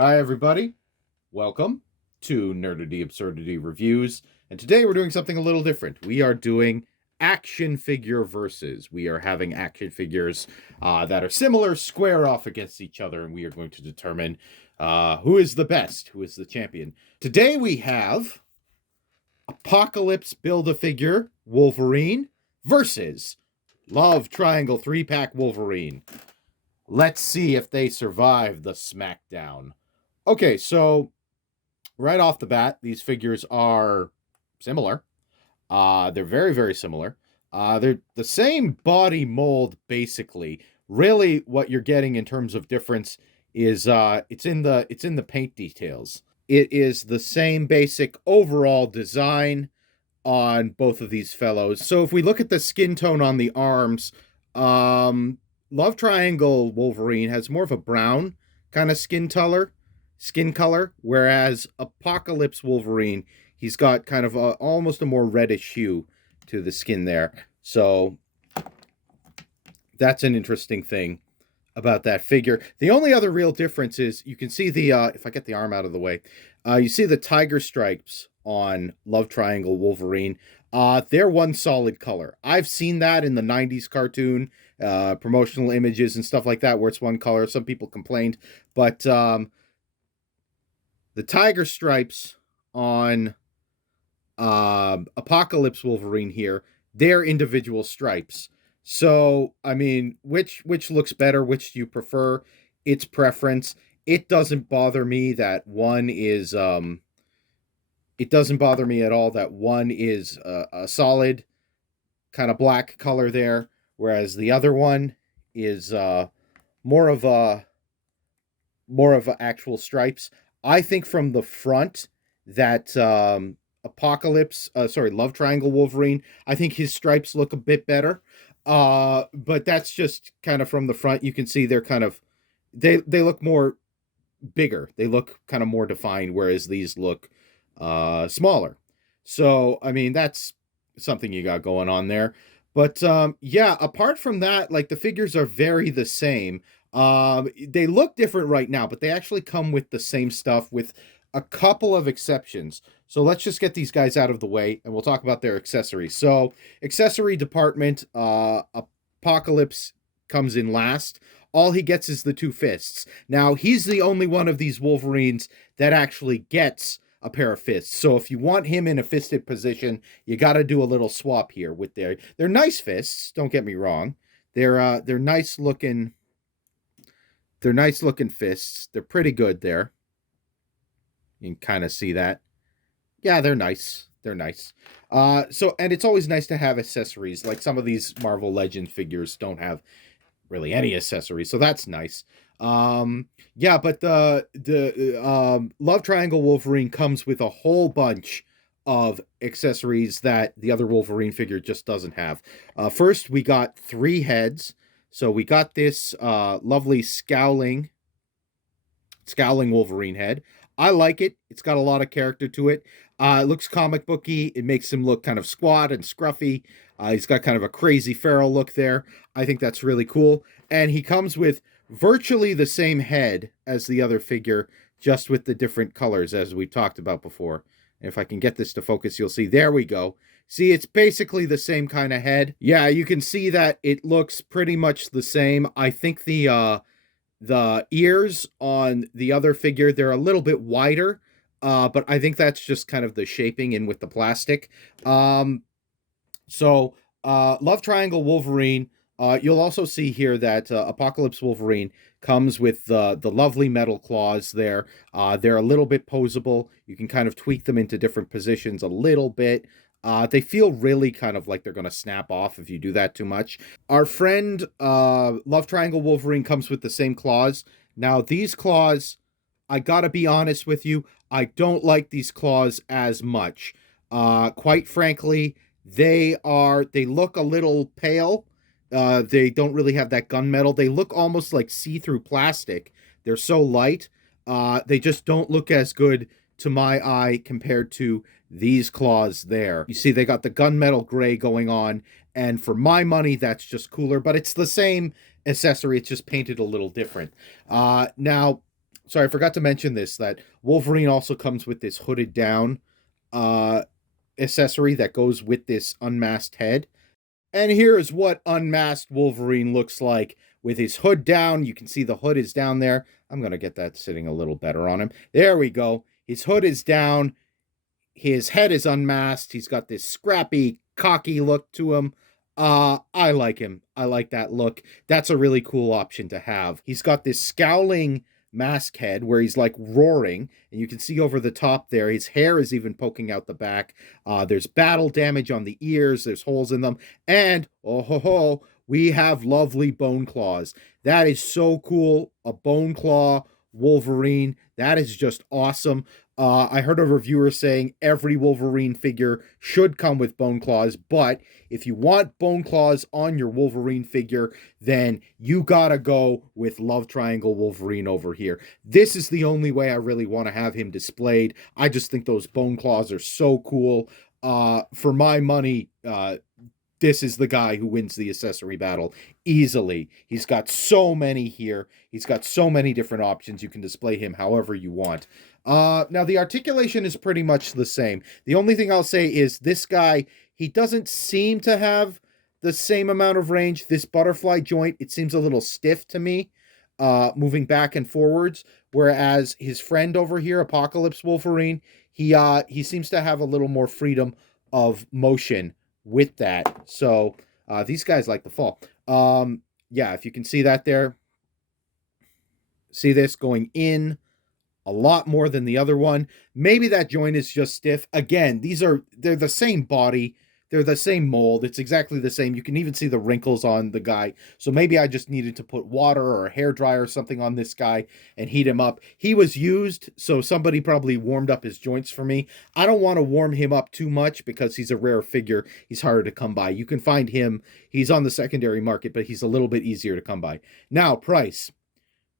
Hi, everybody. Welcome to Nerdity Absurdity Reviews. And today we're doing something a little different. We are doing action figure versus. We are having action figures that are similar square off against each other, and we are going to determine who is the best, who is the champion. Today we have Apocalypse Build-A-Figure Wolverine versus Love Triangle 3-pack Wolverine. Let's see if they survive the smackdown. Okay, so right off the bat, these figures are similar. They're very, very similar. They're the same body mold, basically. Really, what you're getting in terms of difference is it's in the paint details. It is the same basic overall design on both of these fellows. So if we look at the skin tone on the arms, Love Triangle Wolverine has more of a brown kind of skin color, whereas Apocalypse Wolverine, he's got kind of almost a more reddish hue to the skin there. So that's an interesting thing about that figure. The only other real difference is you can see the, if I get the arm out of the way, you see the tiger stripes on Love Triangle Wolverine. They're one solid color. I've seen that in the 90s cartoon, promotional images and stuff like that, where it's one color. Some people complained, but the tiger stripes on Apocalypse Wolverine here, they're individual stripes. So, I mean, which looks better? Which do you prefer? It's preference. It doesn't bother me that one is it doesn't bother me at all that one is a solid kind of black color there, whereas the other one is more of a actual stripes. I think from the front that Love Triangle Wolverine, I think his stripes look a bit better. But that's just kind of from the front. You can see they're kind of they look more bigger. They look kind of more defined, whereas these look smaller. So I mean that's something you got going on there. But yeah, apart from that, like the figures are very the same. They look different right now, but they actually come with the same stuff with a couple of exceptions. So let's just get these guys out of the way and we'll talk about their accessories. So, accessory department, Apocalypse comes in last. All he gets is the two fists. Now, he's the only one of these Wolverines that actually gets a pair of fists. So if you want him in a fisted position, you got to do a little swap here with they're nice fists, don't get me wrong. They're nice looking fists. They're pretty good there. You can kind of see that. Yeah, they're nice. They're nice. So, and it's always nice to have accessories. Like some of these Marvel Legend figures don't have really any accessories, so that's nice. Yeah, but the Love Triangle Wolverine comes with a whole bunch of accessories that the other Wolverine figure just doesn't have. First, we got 3 heads. So we got this lovely scowling Wolverine head. I like it. It's got a lot of character to it. It looks comic booky. It makes him look kind of squat and scruffy. He's got kind of a crazy feral look there. I think that's really cool. And he comes with virtually the same head as the other figure, just with the different colors as we talked about before. And if I can get this to focus, you'll see. There we go. See, it's basically the same kind of head. Yeah, you can see that it looks pretty much the same. I think the ears on the other figure, they're a little bit wider, but I think that's just kind of the shaping in with the plastic. So Love Triangle Wolverine, you'll also see here that Apocalypse Wolverine comes with the lovely metal claws there. They're a little bit posable. You can kind of tweak them into different positions a little bit. They feel really kind of like they're going to snap off if you do that too much. Our friend Love Triangle Wolverine comes with the same claws. Now, these claws, I gotta be honest with you, I don't like these claws as much. Quite frankly, they look a little pale. They don't really have that gunmetal. They look almost like see-through plastic. They're so light. They just don't look as good to my eye compared to these claws there. You see, they got the gunmetal gray going on, and for my money, that's just cooler, but it's the same accessory. It's just painted a little different. Now, sorry, I forgot to mention this, that Wolverine also comes with this hooded down uh, accessory that goes with this unmasked head. And here is what unmasked Wolverine looks like with his hood down. You can see the hood is down there. I'm going to get that sitting a little better on him. There we go. His hood is down. His head is unmasked. He's got this scrappy, cocky look to him. I like him. I like that look. That's a really cool option to have. He's got this scowling mask head where he's like roaring, and you can see over the top there, his hair is even poking out the back. There's battle damage on the ears. There's holes in them. And, oh ho ho, we have lovely bone claws. That is so cool. A bone claw Wolverine. That is just awesome. I heard a reviewer saying every Wolverine figure should come with bone claws, but if you want bone claws on your Wolverine figure, then you gotta go with Love Triangle Wolverine over here. This is the only way I really want to have him displayed. I just think those bone claws are so cool. For my money, this is the guy who wins the accessory battle easily. He's got so many here. He's got so many different options. You can display him however you want. Now, the articulation is pretty much the same. The only thing I'll say is this guy, he doesn't seem to have the same amount of range. This butterfly joint, it seems a little stiff to me, moving back and forwards, whereas his friend over here, Apocalypse Wolverine, he seems to have a little more freedom of motion with that. So these guys like to fall. Yeah, if you can see that there. See this going in a lot more than the other one. Maybe that joint is just stiff. Again, they're the same body. They're the same mold. It's exactly the same. You can even see the wrinkles on the guy. So maybe I just needed to put water or a hairdryer or something on this guy and heat him up. He was used, so somebody probably warmed up his joints for me. I don't want to warm him up too much because he's a rare figure. He's harder to come by. You can find him. He's on the secondary market, but he's a little bit easier to come by. Now, price.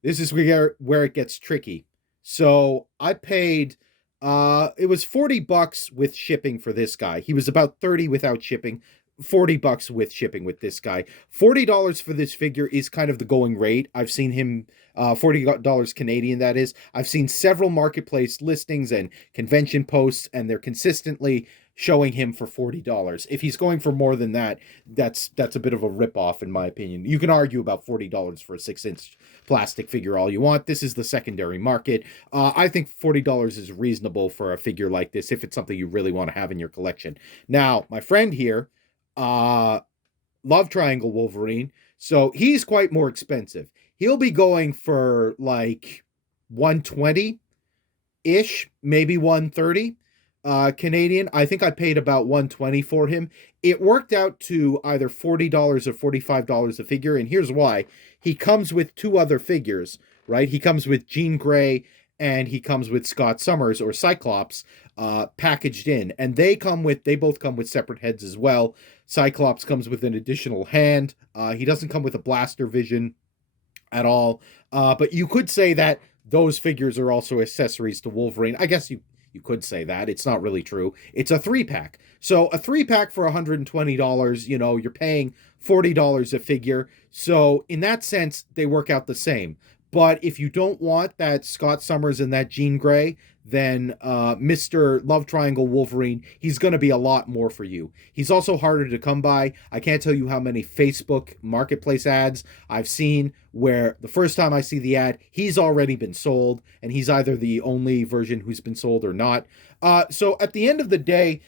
This is where it gets tricky. So I paid, it was $40 with shipping for this guy. He was about 30 without shipping, $40 with shipping with this guy. $40 for this figure is kind of the going rate. I've seen him, $40 Canadian, that is. I've seen several marketplace listings and convention posts, and they're consistently showing him for $40. If he's going for more than that, that's a bit of a ripoff, in my opinion. You can argue about $40 for a 6-inch plastic figure all you want. This is the secondary market. I think $40 is reasonable for a figure like this if it's something you really want to have in your collection. Now, my friend here, Love Triangle Wolverine, so he's quite more expensive. He'll be going for like 120-ish, maybe 130. Canadian. I think I paid about 120 for him. It worked out to either $40 or $45 a figure, and here's why. He comes with two other figures, right? He comes with Jean Grey and he comes with Scott Summers or Cyclops packaged in, and they both come with separate heads as well. Cyclops comes with an additional hand. He doesn't come with a blaster vision at all, but you could say that those figures are also accessories to Wolverine. I guess you could say that. It's not really true. It's a 3-pack. So a 3-pack for $120, you're paying $40 a figure. So in that sense, they work out the same. But if you don't want that Scott Summers and that Jean Grey, then Mr. Love Triangle Wolverine, he's going to be a lot more for you. He's also harder to come by. I can't tell you how many Facebook Marketplace ads I've seen where the first time I see the ad, he's already been sold, and he's either the only version who's been sold or not. So at the end of the day,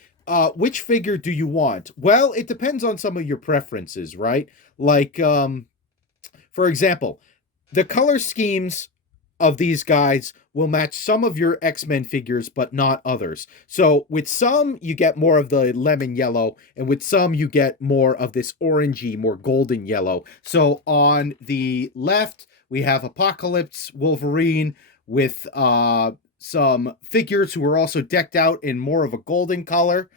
which figure do you want? Well, it depends on some of your preferences, right? Like, for example, the color schemes of these guys will match some of your X-Men figures, but not others. So with some, you get more of the lemon yellow, and with some, you get more of this orangey, more golden yellow. So on the left, we have Apocalypse Wolverine with some figures who are also decked out in more of a golden color.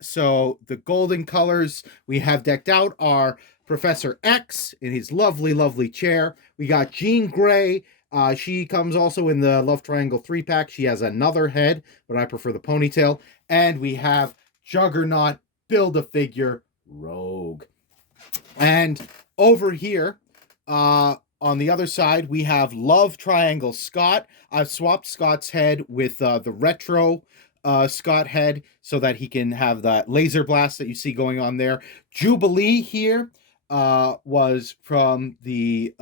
So the golden colors we have decked out are Professor X in his lovely, lovely chair. We got Jean Grey. She comes also in the Love Triangle 3-pack. She has another head, but I prefer the ponytail. And we have Juggernaut Build-A-Figure Rogue. And over here, On the other side, we have Love Triangle Scott. I've swapped Scott's head with the retro Scott head so that he can have that laser blast that you see going on there. Jubilee here was from the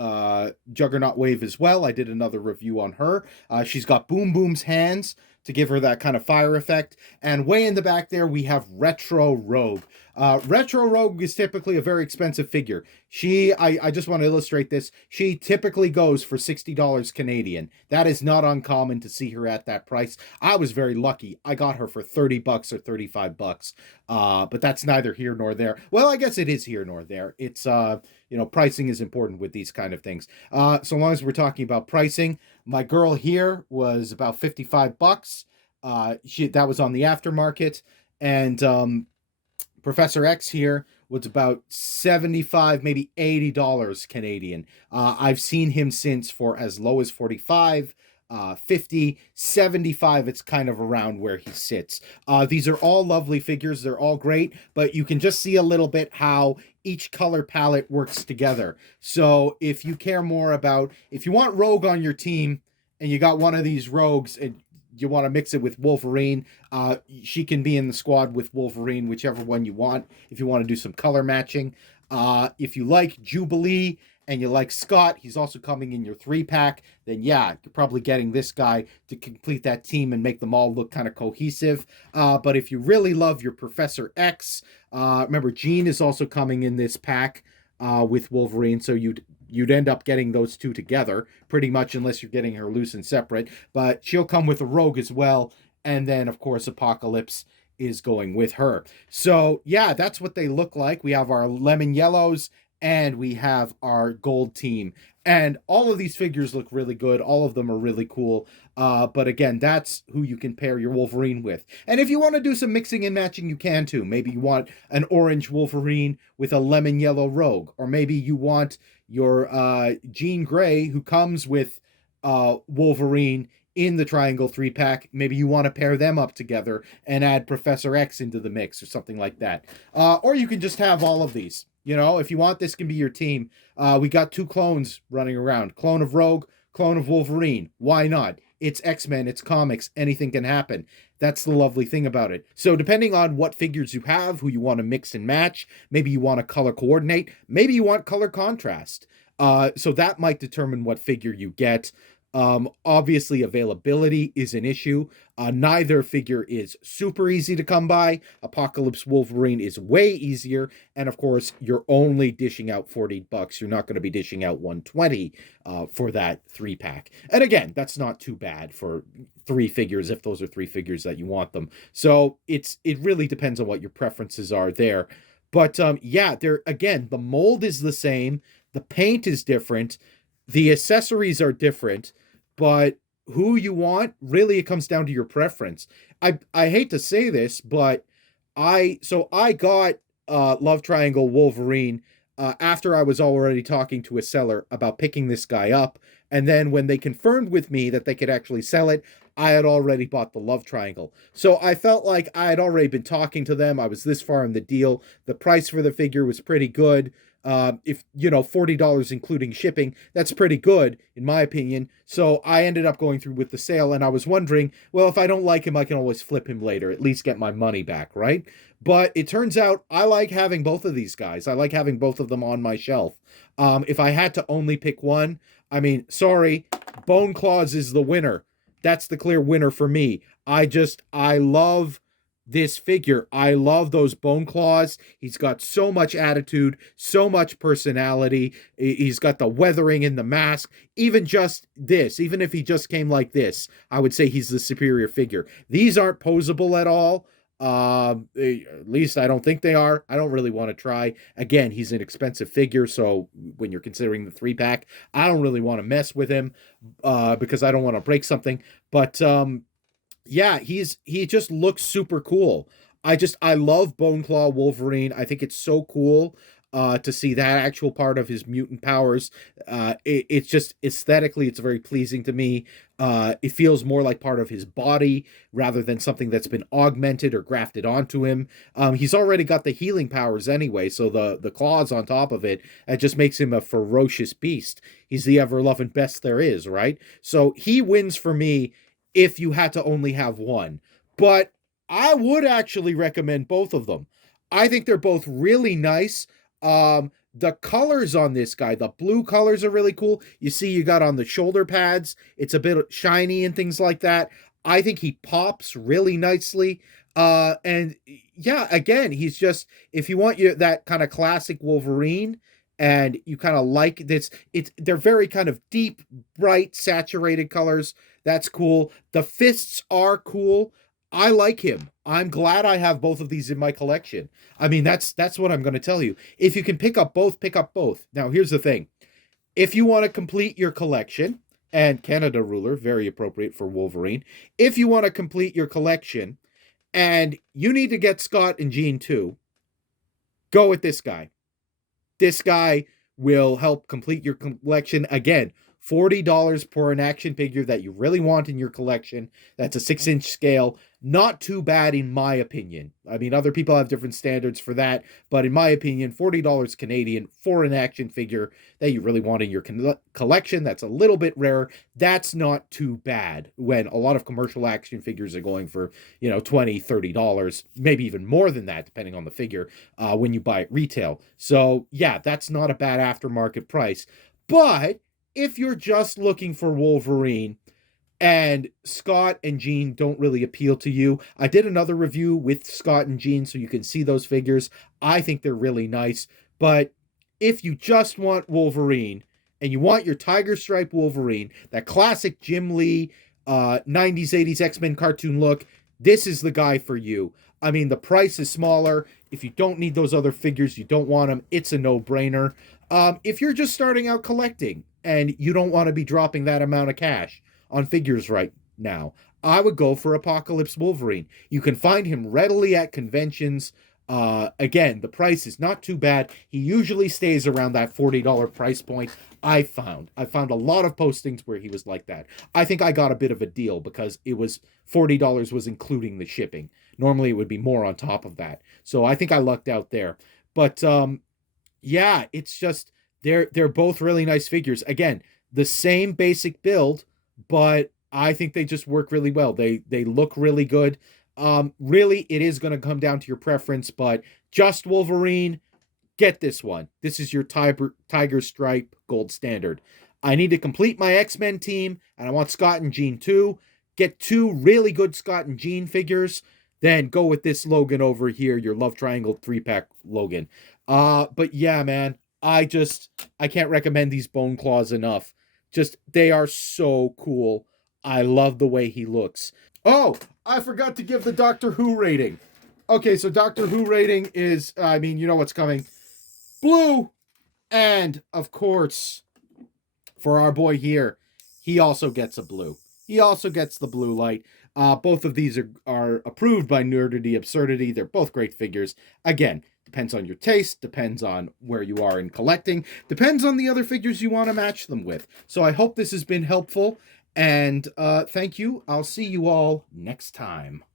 Juggernaut wave as well. I did another review on her. She's got Boom Boom's hands to give her that kind of fire effect. And way in the back there, we have Retro Rogue. Retro Rogue is typically a very expensive figure. I just want to illustrate this. She typically goes for $60 Canadian. That is not uncommon to see her at that price. I was very lucky. I got her for $30 or $35. But that's neither here nor there. Well, I guess it is here nor there. It's, pricing is important with these kind of things. So long as we're talking about pricing, my girl here was about $55. That was on the aftermarket. And, Professor X here was about $75, maybe $80 Canadian. I've seen him since for as low as 45, 50, 75. It's kind of around where he sits. These are all lovely figures. They're all great, but you can just see a little bit how each color palette works together. So if you care more about, if you want Rogue on your team and you got one of these Rogues and you want to mix it with Wolverine, she can be in the squad with Wolverine, whichever one you want, if you want to do some color matching. If you like Jubilee and you like Scott, he's also coming in your 3-pack, then yeah, you're probably getting this guy to complete that team and make them all look kind of cohesive. But if you really love your Professor X, remember Jean is also coming in this pack with Wolverine, so you'd end up getting those two together pretty much, unless you're getting her loose and separate. But she'll come with a Rogue as well, and then of course Apocalypse is going with her. So yeah, that's what they look like. We have our lemon yellows and we have our gold team, and all of these figures look really good. All of them are really cool. But again, that's who you can pair your Wolverine with. And if you want to do some mixing and matching, you can too. Maybe you want an orange Wolverine with a lemon yellow Rogue, or maybe you want your Jean Grey, who comes with Wolverine in the Triangle 3-pack. Maybe you want to pair them up together and add Professor X into the mix or something like that. Or you can just have all of these. If you want, this can be your team. We got 2 clones running around. Clone of Rogue, clone of Wolverine. Why not? It's X-Men, it's comics, anything can happen. That's the lovely thing about it. So depending on what figures you have, who you want to mix and match, maybe you want to color coordinate, maybe you want color contrast. So that might determine what figure you get. Obviously, availability is an issue. Neither figure is super easy to come by. Apocalypse Wolverine is way easier. And of course, you're only dishing out $40. You're not going to be dishing out $120 for that 3-pack. And again, that's not too bad for 3 figures if those are 3 figures that you want them. So it really depends on what your preferences are there. But yeah, again, the mold is the same. The paint is different. The accessories are different. But who you want, really, it comes down to your preference. I hate to say this, but I got Love Triangle Wolverine after I was already talking to a seller about picking this guy up. And then when they confirmed with me that they could actually sell it, I had already bought the Love Triangle. So I felt like I had already been talking to them. I was this far in the deal. The price for the figure was pretty good. If $40 including shipping, that's pretty good in my opinion. So I ended up going through with the sale, and I was wondering, well, if I don't like him, I can always flip him later, at least get my money back, right? But it turns out I like having both of these guys. I like having both of them on my shelf. If I had to only pick one, I mean, sorry, Bone Claws is the winner. That's the clear winner for me. I love this figure. I love those Bone Claws. He's got so much attitude, so much personality. He's got the weathering in the mask. Even just this, even if he just came like this, I would say he's the superior figure. These aren't posable at all. At least I don't think they are. I don't really want to try. Again, he's an expensive figure, so when you're considering the 3-pack, I don't really want to mess with him because I don't want to break something. But yeah, he just looks super cool. I love Bone Claw Wolverine. I think it's so cool. to see that actual part of his mutant powers. It's just aesthetically, it's very pleasing to me. It feels more like part of his body rather than something that's been augmented or grafted onto him. He's already got the healing powers anyway, so the claws on top of it, it just makes him a ferocious beast. He's the ever-loving best there is, right? So he wins for me if you had to only have one. But I would actually recommend both of them. I think they're both really nice. The colors on this guy, the blue colors are really cool. You see, you got on the shoulder pads, it's a bit shiny and things like that. I think he pops really nicely. And yeah, again, he's just, if you want that kind of classic Wolverine and you kind of like this, they're very kind of deep, bright, saturated colors. That's cool. The fists are cool. I like him. I'm glad I have both of these in my collection. I mean, that's what I'm going to tell you. If you can pick up both, pick up both. Now, here's the thing. If you want to complete your collection, and Canada Ruler, very appropriate for Wolverine. If you want to complete your collection, and you need to get Scott and Jean too, go with this guy. This guy will help complete your collection. Again, $40 for an action figure that you really want in your collection. That's a 6-inch scale. Not too bad in my opinion. I mean, other people have different standards for that, but in my opinion, $40 Canadian for an action figure that you really want in your collection. That's a little bit rare. That's not too bad when a lot of commercial action figures are going for, $20, $30, maybe even more than that, depending on the figure, when you buy it retail. So yeah, that's not a bad aftermarket price. But if you're just looking for Wolverine and Scott and Jean don't really appeal to you, I did another review with Scott and Jean so you can see those figures. I think they're really nice. But if you just want Wolverine and you want your Tiger Striped Wolverine, that classic Jim Lee 90s, 80s X-Men cartoon look, this is the guy for you. I mean, the price is smaller. If you don't need those other figures, you don't want them, it's a no-brainer. If you're just starting out collecting and you don't want to be dropping that amount of cash on figures right now, I would go for Apocalypse Wolverine. You can find him readily at conventions. Again, the price is not too bad. He usually stays around that $40 price point. I found a lot of postings where he was like that. I think I got a bit of a deal because it was $40 was including the shipping. Normally it would be more on top of that. So I think I lucked out there. But yeah, it's just they're both really nice figures. Again, the same basic build, but I think they just work really well. They look really good. Really, it is going to come down to your preference, but just Wolverine, get this one. This is your Tiger Stripe gold standard. I need to complete my X-Men team, and I want Scott and Jean too. Get 2 really good Scott and Jean figures, then go with this Logan over here, your Love Triangle 3-pack Logan. But yeah, man, I can't recommend these Bone Claws enough. Just, they are so cool. I love the way he looks. Oh, I forgot to give the Doctor Who rating. Okay, so Doctor Who rating is, I mean, you know what's coming. Blue. And, of course, for our boy here, he also gets a blue. He also gets the blue light. Both of these are approved by Nerdity Absurdity. They're both great figures. Again, depends on your taste, depends on where you are in collecting, depends on the other figures you want to match them with. So I hope this has been helpful. And thank you. I'll see you all next time.